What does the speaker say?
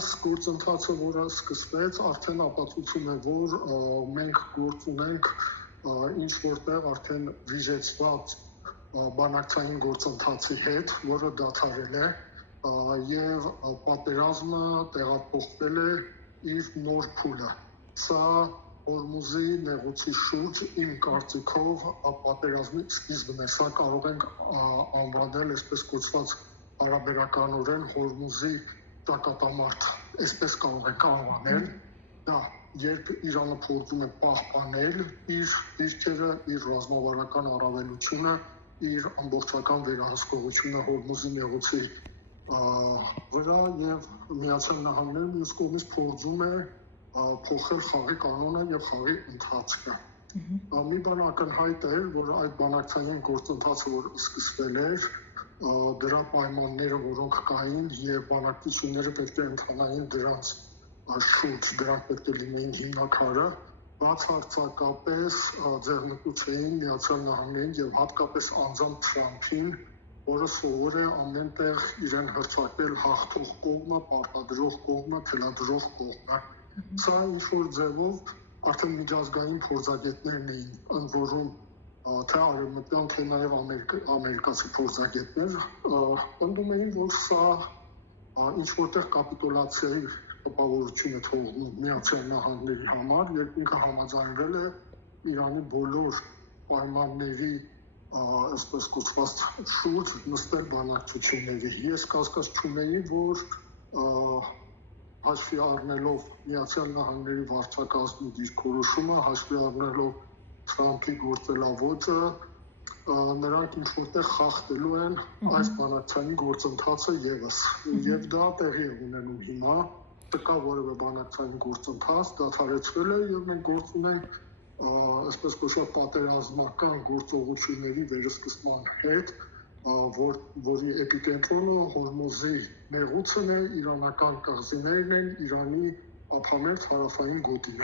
Այս գործընթացը, որը սկսվեց, արդեն ապացուցում է, որ մենք գործ ունենք ինչ որտեղ արդեն վիժեցված բանակցային գործընթացի հետ, որը դադարել է եւ պատերազմը տեղափոխվել է իր նոր փուլը։ Սա Հորմուզի նեղուցի շուրջ իմ կարծիքով պատերազմի սկիզբն է, սա կարող ենք անվանել այսպես կոչված հարաբերականորեն Հորմուզի ճակատամարտ, այսպես կարող ենք անվանել, դա երբ Իրանը փորձում է պահպանել իր դիրքերը, իր ռազմավարական առավելությունը, իր ամբողջական վերահսկողությունը Հորմուզի նեղուցի վրա եւ Միացյալ Նահանգները մյուս կողմից փորձում է փոխել խաղի կանոնը եւ խաղի ընթացքը։ Մի բան ակնհայտ է, որ այդ բանակցային գործընթացը, որ սկսվել էր, դրա պայմանները, որոնք կային եւ բանակցությունները պետք է ընթանային դրանց շուրջ, դրանք պետք է լինեին հիմնաքարը, բացարձակապես ձեռնտու չէին Միացյալ Նահանգներին եւ հատկապես անձամբ Թրամփին, որը սովոր է ամենտեղ իրեն հրճակել հաղթող կողմը, պարտադրող կողմը, թելադրող կողմը։ Սա ինչ-որ ձևով արդեն միջազգային փորձագետներն էին, ընդ որում թե արևմտյան, թե նաև ամերիկացի փորձագետներ, ընդդում էին, որ սա ինչ-որտեղ կապիտուլացիայի տպավորություն է թողնում Միացյալ Նահանգների համար, երբ ինքը համաձայնվել է Իրանի բոլոր պայմանների այսպես կոչված շուրջ նստել բանակցությունների։ Ես կասկած չունեի, որ հաշվի առնելով Միացյալ Նահանգների վարչակազմի դիրքորոշումը, հաշվի առնելով Թրամփի գործելաոճը, նրանք ինչ-որտեղ խախտելու են այս բանակցային գործընթացը եւս։ Եվ դա տեղի է ունենում հիմա, չկա որևէ բանակցային գործընթաց, դադարեցվել է եւ մենք գործ ունենք այսպես կոչված պատերազմական գործողությունների վերսկսման հետ, որի էպիկենտրոնը Հորմուզի նեղուցն է, իրանական կղզիներն են, Իրանի ափամերձ հարավային գոտին։